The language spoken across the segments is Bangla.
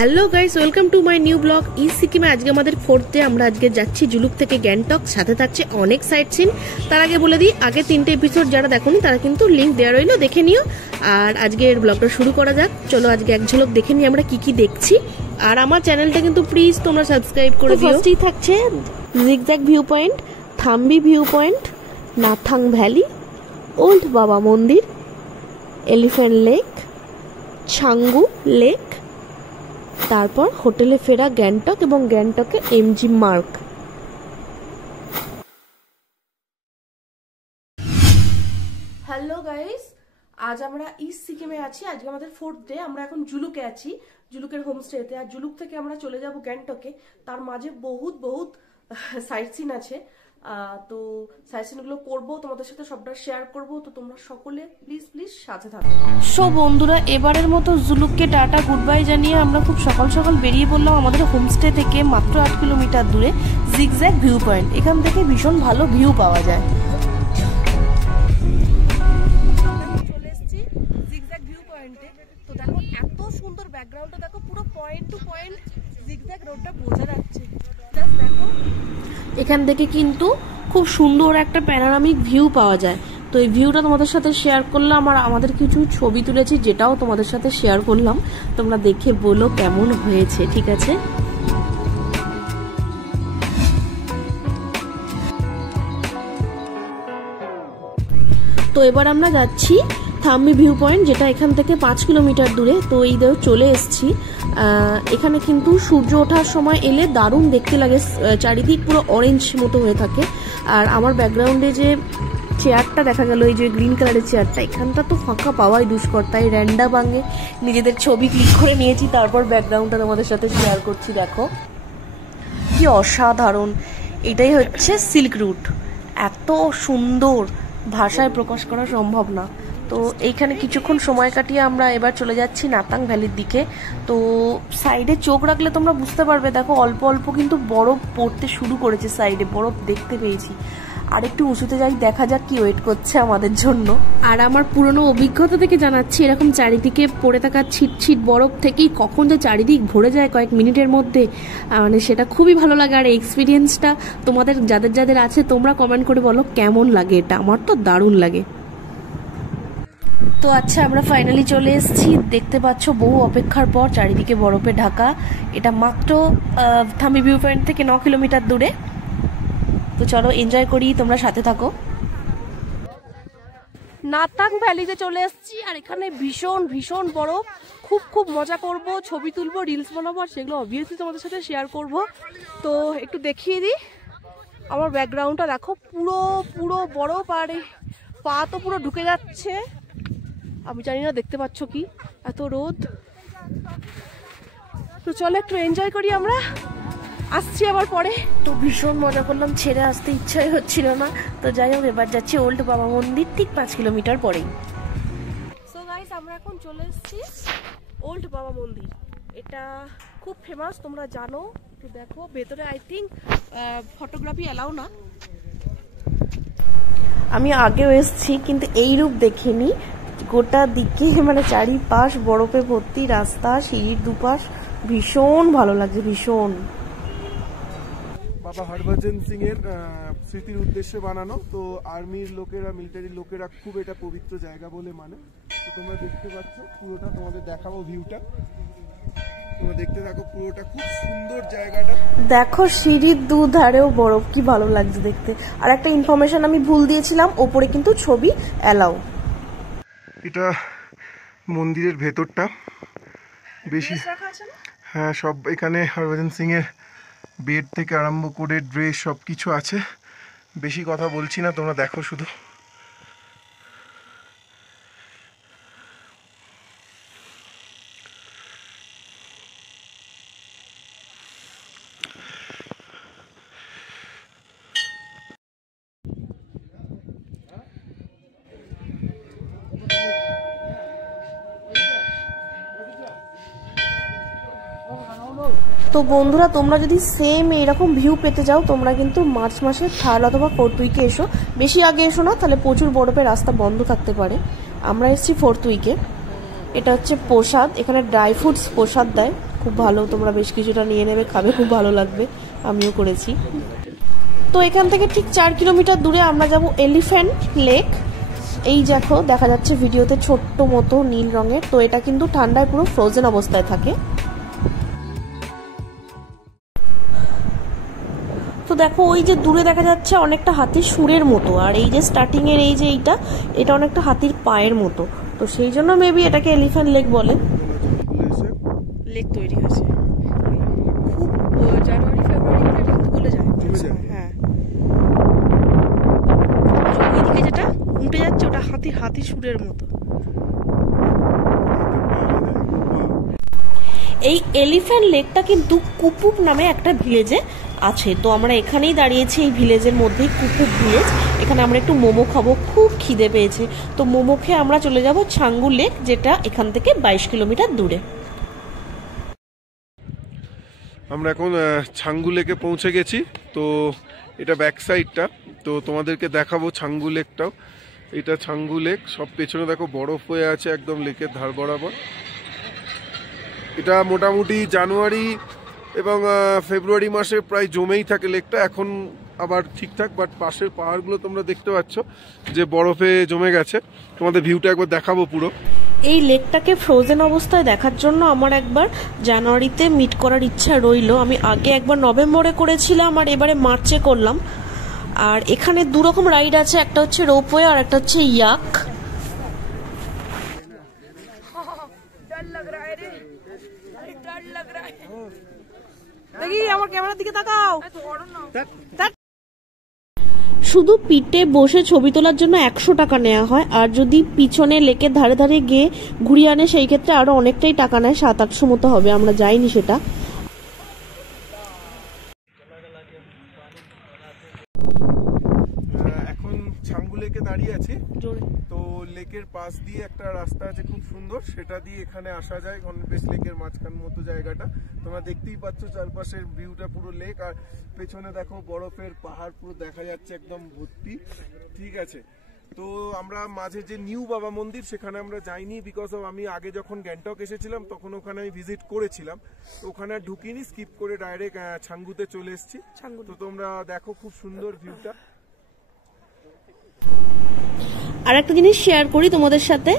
Hello guys, welcome to my new blog. East সিকিমে আজকে আমাদের 4th ডে। আমরা আজকে যাচ্ছি জুলুক থেকে গ্যাংটক, সাথে থাকছে অনেক সাইট সিন। তার আগে বলে দিই, আগে 3টে এপিসোড যারা দেখোনি তারা কিন্তু লিঙ্ক দেওয়া রইলো, দেখে নিও। আর আজকের ব্লগটা শুরু করা যাক। চলো আজকে এক ঝলক দেখে নিই আমরা কি কি দেখছি। আর আমার চ্যানেলটা কিন্তু প্লিজ তোমরা সাবস্ক্রাইব করে দিও। ফার্স্টেই থাকছে zigzag view point, Thambi view point, Nathang valley, old বাবা মন্দির, এলিফ্যান্ট লেক, ছাঙ্গু লেক, তারপর হোটেলে ফেরা গ্যাংটক এবং গ্যাংটকে এমজি মার্গ। হ্যালো গাইস, আজ আমরা ইস্ট সিকিমে আছি। আজকে আমাদের 4th ডে। আমরা এখন জুলুকে আছি, জুলুকের হোমস্টেতে। আর জুলুক থেকে আমরা চলে যাব গ্যাংটকে। তার মাঝে বহুত সাইট সিন আছে। তো সাইট সিনগুলো করবো, তোমাদের সাথে সবটা শেয়ার করবো। তো তোমরা সকলে প্লিজ সাথে থাকো। সো বন্ধুরা, এবারের মতো জুলুককে টাটা গুড বাই জানিয়ে আমরা খুব সকাল সকাল বেরিয়ে পড়লাম আমাদের হোমস্টে থেকে মাত্র 8 কিলোমিটার দূরে জিগজ্যাগ ভিউ পয়েন্ট। এখান থেকে ভীষণ ভালো ভিউ পাওয়া যায়। চলে এসেছি জিগজ্যাগ ভিউ পয়েন্টে। তো দেখো এত সুন্দর ব্যাকগ্রাউন্ডটা, দেখো পুরো পয়েন্ট টু পয়েন্ট জিগজ্যাগ রোডটা বোঝা যাচ্ছে। জাস্ট দেখো, এখান থেকে কিন্তু খুব সুন্দর একটা প্যানোরামিক ভিউ পাওয়া যায়। তো এই ভিউটা তোমাদের সাথে শেয়ার করলাম, আর আমাদের কিছু ছবি তুলেছি যেটাও তোমাদের সাথে শেয়ার করলাম। তোমরা দেখে বলো কেমন হয়েছে, ঠিক আছে? তো এবার আমরা যাচ্ছি থাম্বি ভিউ পয়েন্ট, যেটা এখান থেকে 5 কিলোমিটার দূরে। তো এই চলে এসছি। এখানে কিন্তু সূর্য ওঠার সময় এলে দারুণ দেখতে লাগে, চারিদিক পুরো অরেঞ্জ মতো হয়ে থাকে। আর আমার ব্যাকগ্রাউন্ডে যে চেয়ারটা দেখা গেল, এই যে গ্রিন কালারের চেয়ারটা, এখানটা তো ফাঁকা পাওয়াই দুষ্কর। তাই র্যান্ডাম ভাঙে নিজেদের ছবি ক্লিক করে নিয়েছি, তারপর ব্যাকগ্রাউন্ডটা তোমাদের সাথে শেয়ার করছি। দেখো কি অসাধারণ! এটাই হচ্ছে সিল্ক রুট। এত সুন্দর, ভাষায় প্রকাশ করা সম্ভব না। তো এইখানে কিছুক্ষণ সময় কাটিয়ে আমরা এবার চলে যাচ্ছি নাতাং ভ্যালির দিকে। তো সাইডে চোখ রাখলে তোমরা বুঝতে পারবে, দেখো অল্প অল্প কিন্তু বরফ পড়তে শুরু করেছে, সাইডে বরফ দেখতে পেয়েছি। আর একটু উঁচুতে যাই, দেখা যাক কি ওয়েট করছে আমাদের জন্য। আর আমার পুরনো অভিজ্ঞতা থেকে জানাচ্ছি, এরকম চারিদিকে পড়ে থাকা ছিট বরফ থেকেই কখন যে চারিদিক ভরে যায় কয়েক মিনিটের মধ্যে, মানে সেটা খুবই ভালো লাগে। আর এক্সপিরিয়েন্সটা তোমাদের যাদের আছে, তোমরা কমেন্ট করে বলো কেমন লাগে এটা। আমার তো দারুণ লাগে। তো আচ্ছা, আমরা ফাইনালি চলে এসেছি। দেখতে পাচ্ছ বহু অপেক্ষার পর চারিদিকে বরফে ঢাকা। এটা মাত্র থাম্বি ভিউ পয়েন্ট থেকে 9 কিলোমিটার দূরে। তো চলো এনজয় করি, তোমরা সাথে থাকো। নাতাং ভ্যালিতে চলে এসেছি, আর এখানে ভীষণ বরফ। খুব মজা করব, ছবি তুলবো, রিলস বানাবো, আর সেগুলো অবভিয়াসলি তোমাদের সাথে শেয়ার করব। তো একটু দেখিয়ে দিই আমার ব্যাকগ্রাউন্ডটা। দেখো পুরো বরফ, আর পা তো পুরো ঢুকে যাচ্ছে। আমি জানি না দেখতে পাচ্ছ কি, এত রোদ। তো চলো একটু এনজয় করি, আমরা আসছি আবার পরে। তো ভীষণ মজা করলাম, ছেড়ে আসতে ইচ্ছাই হচ্ছিল না। তো যাই হোক, এবার যাচ্ছি ওল্ড বাবা মন্দির, ঠিক 5 কিলোমিটার পরেই। সো গাইস, আমরা এখন চলে এসেছি ওল্ড বাবা মন্দির। এটা খুব ফেমাস, তোমরা জানো। তো দেখো ভেতরে আই থিঙ্ক ফটোগ্রাফি অ্যালাউ না। আমি আগেও এসেছি কিন্তু এই রূপ দেখিনি। গোটা দিকে মানে চারিপাশ বরফে ভর্তি, রাস্তা, সিঁড়ির দুপাশ, ভীষণ ভালো লাগছে, ভীষণ। বাবা হরভজন সিং এর স্মৃতির উদ্দেশ্যে বানানো। তো আর্মির লোকেরা, মিলিটারি লোকেরা খুব এটা পবিত্র জায়গা বলে মানে। তো তোমরা দেখতে পাচ্ছ পুরোটা, তোমাদের দেখাবো ভিউটা। তোমরা দেখতে থাকো, পুরোটা খুব সুন্দর জায়গাটা। দেখো সিঁড়ির দুধারেও বরফ, কি ভালো লাগছে দেখতে। আর একটা ইনফরমেশন আমি ভুল দিয়েছিলাম, ওপরে কিন্তু ছবি অ্যালাউ। এটা মন্দিরের ভেতরটা বেশি, হ্যাঁ সব এখানে হরভজন সিং এর বেড থেকে আরম্ভ করে ড্রেস সব কিছু আছে। বেশি কথা বলছি না, তোমরা দেখো শুধু। তো বন্ধুরা, তোমরা যদি সেম এরকম ভিউ পেতে যাও, তোমরা কিন্তু মার্চ মাসের 3rd অথবা 4th উইকে এসো। বেশি আগে এসো না, তাহলে প্রচুর বরফের রাস্তা বন্ধ থাকতে পারে। আমরা এসেছি 4th উইকে। এটা হচ্ছে প্রসাদ, এখানে ড্রাই ফ্রুটস প্রসাদ দেয়, খুব ভালো, তোমরা বেশ কিছুটা নিয়ে নেবে, খাবে, খুব ভালো লাগবে, আমিও করেছি। তো এখান থেকে ঠিক 4 কিলোমিটার দূরে আমরা যাব এলিফ্যান্ট লেক। এই দেখো দেখা যাচ্ছে ভিডিওতে ছোট্ট মতো নীল রঙের, তো এটা কিন্তু ঠান্ডায় পুরো ফ্রোজেন অবস্থায় থাকে। তো দেখো ওই যে দূরে দেখা যাচ্ছে অনেকটা হাতির সুরের মতো, আর এই যে স্টার্টিং এর এই যে এটা অনেকটা হাতির পায়ের মতো, তো সেই জন্য মেবি এটাকে এলিফ্যান্ট লেক বলে। লেক তৈরি হয়েছে খুব জানুয়ারি ফেব্রুয়ারি এটা কিন্তু গলে যায়। হ্যাঁ, ওইদিকে যেটা উঠে যাচ্ছে ওটা হাতির সুরের মতো। এই এলিফ্যান্ট লেকটা কিন্তু কুপুপ নামে একটা ভিলেজে আছে, তো আমরা এখানেই দাঁড়িয়েছি, এই ভিলেজের মধ্যেই কুপুপ ভিলেজ। এখানে আমরা একটু মোমো খাবো, খুব খিদে পেয়েছে, তো মোমো খেয়ে আমরা চলে যাব ছাঙ্গু লেক, যেটা এখান থেকে 22 কিলোমিটার দূরে। আমরা এখন ছাঙ্গু লেকে পৌঁছে গেছি, তো এটা ব্যাক সাইডটা, তো তোমাদেরকে দেখাবো ছাঙ্গু লেকটাও। এটা ছাঙ্গু লেক, সব পেছনে দেখো বরফ হয়ে আছে একদম লেকের ধার বরাবর। এটা মোটামুটি জানুয়ারি এবং ফেব্রুয়ারি মাসে প্রায় জমেই থাকে লেকটা, এখন আবার ঠিকঠাক, বাট পাশের পাহাড়গুলো তোমরা দেখতে পাচ্ছ যে বরফে জমে গেছে। তোমাদের ভিউটা একবার দেখাবো পুরো। এই লেকটাকে ফ্রোজেন অবস্থায় দেখার জন্য আমার একবার জানুয়ারিতে মিট করার ইচ্ছা রইল। আমি আগে একবার নভেম্বরে করেছিলাম আর এবারে মার্চে করলাম। আর এখানে দুরকম রাইড আছে, একটা হচ্ছে রোপওয়ে আর একটা হচ্ছে ইয়াক। দেখি আমার ক্যামেরার দিকে তাকাও। শুধু পিঠে বসে ছবি তোলার জন্য 100 টাকা নেওয়া হয়, আর যদি পিছনে লেকের ধারে ধারে গিয়ে ঘুরিয়ে আনে সেই ক্ষেত্রে আরো অনেকটাই টাকা নেয়, 700-800 মতো হবে, আমরা যাইনি সেটা। এখন ছাঙ্গু লেকে দাঁড়িয়ে আছি, তো লেকের পাশ দিয়ে একটা রাস্তা আছে খুব সুন্দর, সেটা দিয়ে এখানে আসা যায়। বেশ লেকের মাঝখান মতো জায়গাটা তোমরা দেখতেই পাচ্ছ, চারপাশের ভিউটা পুরো লেক, আর পেছনে দেখো বরফের পাহাড় পুরো দেখা যাচ্ছে একদম ভর্তি। ঠিক আছে, তো আমরা মাঝে যে নিউ বাবা মন্দির সেখানে আমরা যাইনি, বিকজ অফ আমি আগে যখন গ্যাংটক এসেছিলাম তখন ওখানে আমি ভিজিট করেছিলাম, তো ওখানে ঢুকিনি, স্কিপ করে ডাইরেক্ট ছাঙ্গুতে চলে এসেছি। তো তোমরা দেখো খুব সুন্দর ভিউটা। আর একটা জিনিস শেয়ার করি তোমাদের সাথে,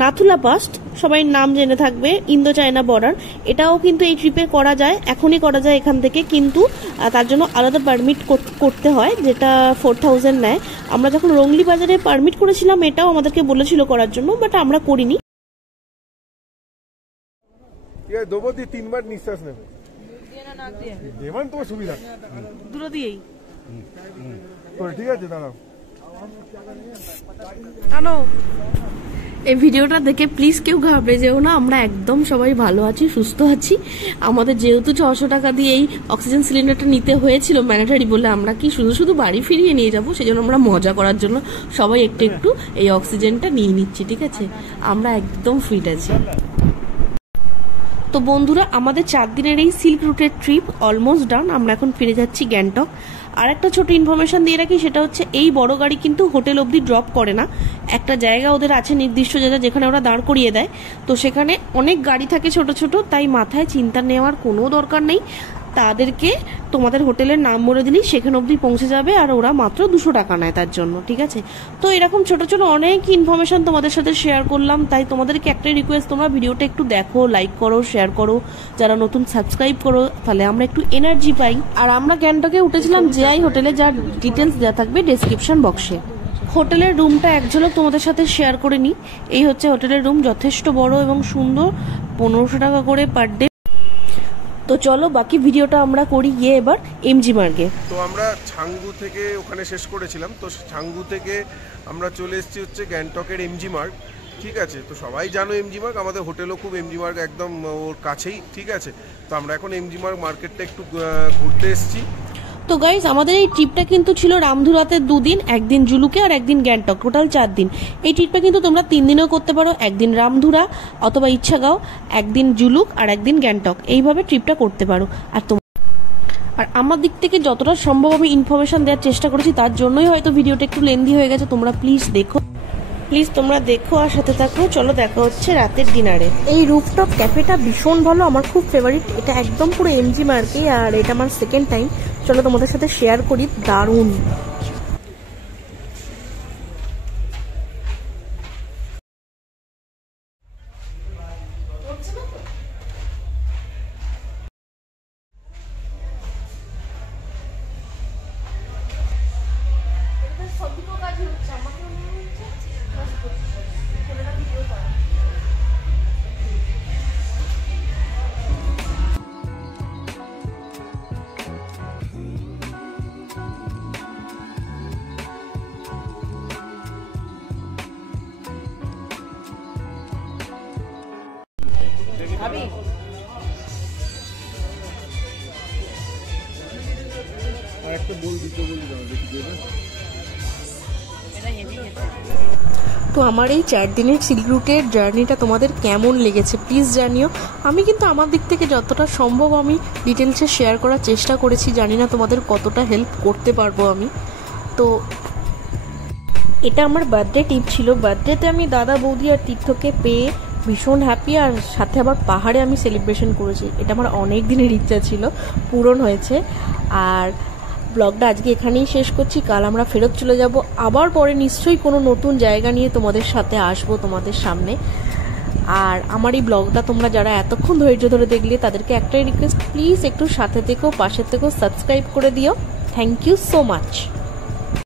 নাথুলা পাস সবাই নাম জেনে থাকবে, ইন্দো চায়না বর্ডার, এটাও কিন্তু এই ট্রিপে করা যায়, এখনই করা যায় এখান থেকে, কিন্তু তার জন্য আলাদা পারমিট করতে হয়, যেটা 4000 নেয়। আমরা যখন রংলি বাজারে পারমিট করেছিলাম এটাও আমাদেরকে বলেছিল করার জন্য, বাট আমরা করিনি। দ্রৌপদী 3 বার নিঃশ্বাস নেবে, যেমন তোমার সুবিধা দুটো দিয়েই, ঠিক আছে দাঁড়াও। এই ভিডিওটা দেখে প্লিজ কেউ ঘাবড়ে যেও না, আমরা একদম সবাই ভালো আছি, সুস্থ আছি। আমাদের যেহেতু 600 টাকা দিয়ে এই অক্সিজেন সিলিন্ডারটা নিতে হয়েছিল ম্যান্ডেটরি বলে, আমরা কি শুধু বাড়ি ফিরিয়ে নিয়ে যাবো, সেই জন্য আমরা মজা করার জন্য সবাই একটু এই অক্সিজেনটা নিয়ে নিচ্ছি। ঠিক আছে, আমরা একদম ফিট আছি। তো বন্ধুরা, আমাদের 4 দিনের এই সিল্ক রুটের ট্রিপ অলমোস্ট ডান, আমরা এখন ফিরে যাচ্ছি গ্যাংটক। আর একটা ছোট ইনফরমেশন দিয়ে রাখি, সেটা হচ্ছে এই বড় গাড়ি কিন্তু হোটেল অবধি ড্রপ করে না, একটা জায়গা ওদের আছে নির্দিষ্ট জায়গা যেখানে ওরা দাঁড় করিয়ে দেয়, তো সেখানে অনেক গাড়ি থাকে ছোট ছোট, তাই মাথায় চিন্তা নেওয়ার কোনো দরকার নেই। তাদেরকে তোমাদের হোটেলের নাম বলে দিলেই সেখানে অবধি পৌঁছে যাবে, আর ওরা মাত্র 200 টাকা নেয় তার জন্য। ঠিক আছে, তো এরকম ছোট ছোট অনেক ইনফরমেশন তোমাদের সাথে শেয়ার করলাম, তাই তোমাদেরকে একটাই রিকোয়েস্ট, তোমরা ভিডিওটা একটু দেখো, লাইক করো, শেয়ার করো, যারা নতুন সাবস্ক্রাইব করো, তাহলে আমরা একটু এনার্জি পাই। আর আমরা গ্যাংটকে উঠেছিলাম জেআই হোটেলে, যার ডিটেলস দেওয়া থাকবে ডেসক্রিপশন বক্সে। হোটেলের রুমটা এক ঝলক তোমাদের সাথে শেয়ার করে নিই। এই হচ্ছে হোটেলের রুম, যথেষ্ট বড় এবং সুন্দর, 1500 টাকা করে পার ডে। তো চলো বাকি ভিডিওটা আমরা করি গিয়ে এবার এমজি মার্গে। তো আমরা ছাঙ্গু থেকে ওখানে শেষ করেছিলাম, তো ছাঙ্গু থেকে আমরা চলে এসেছি হচ্ছে গ্যাংটকের এমজি মার্গ। ঠিক আছে, তো সবাই জানো এমজি মার্গ, আমাদের হোটেলও খুব এমজি মার্গ একদম ওর কাছেই। ঠিক আছে, তো আমরা এখন এমজি মার্গ মার্কেটটা একটু ঘুরতে এসেছি। তো গাইজ, আমাদের এই ট্রিপটা কিন্তু ছিল রামধুরাতে 2 দিন, একদিন জুলুকে আর একদিন গ্যাংটক, টোটাল 4 দিন। এই ট্রিপটা কিন্তু তোমরা 3 দিনেও করতে পারো, একদিন রামধুরা অথবা ইচ্ছাগাঁও, একদিন জুলুক আর একদিন গ্যাংটক, এইভাবে ট্রিপটা করতে পারো। আর আমার দিক থেকে যতটা সম্ভব আমি ইনফরমেশন দেওয়ার চেষ্টা করেছি, তার জন্যই হয়তো ভিডিওটা একটু লেন্দি হয়ে গেছে, তোমরা প্লিজ দেখো। প্লিজ তোমরা দেখো আর সাথে থাকো। চলো দেখা হচ্ছে রাতের ডিনারে। এই রুফটপ ক্যাফেটা ভীষণ ভালো, আমার খুব ফেভারিট। এটা একদম পুরো এমজি মার্কে, আর এটা আমার সেকেন্ড টাইম। চলো তোমাদের সাথে শেয়ার করি, দারুণ। তো আমার এই 4 দিনের সিল্ক রুটের জার্নিটা তোমাদের কেমন লেগেছে প্লিজ জানিও। আমি কিন্তু আমার দিক থেকে যতটা সম্ভব আমি ডিটেলসে শেয়ার করার চেষ্টা করেছি, জানি না তোমাদের কতটা হেল্প করতে পারবো আমি। তো এটা আমার বার্থডে টিপ ছিল। বার্থডেতে আমি দাদা বৌদি আর তীর্থকে পেয়ে ভীষণ হ্যাপি, আর সাথে আবার পাহাড়ে আমি সেলিব্রেশন করেছি। এটা আমার অনেক দিনের ইচ্ছা ছিল, পূরণ হয়েছে। আর ব্লগটা আজকে এখানেই শেষ করছি। কাল আমরা ফেরত চলে যাব, আবার পরে নিশ্চয়ই কোনো নতুন জায়গা নিয়ে তোমাদের সাথে আসবো তোমাদের সামনে। আর আমার এই ব্লগটা তোমরা যারা এতক্ষণ ধৈর্য ধরে দেখলে তাদেরকে একটাই রিকোয়েস্ট, প্লিজ একটু সাথে থেকো, পাশে থেকো, সাবস্ক্রাইব করে দিও। Thank you so much.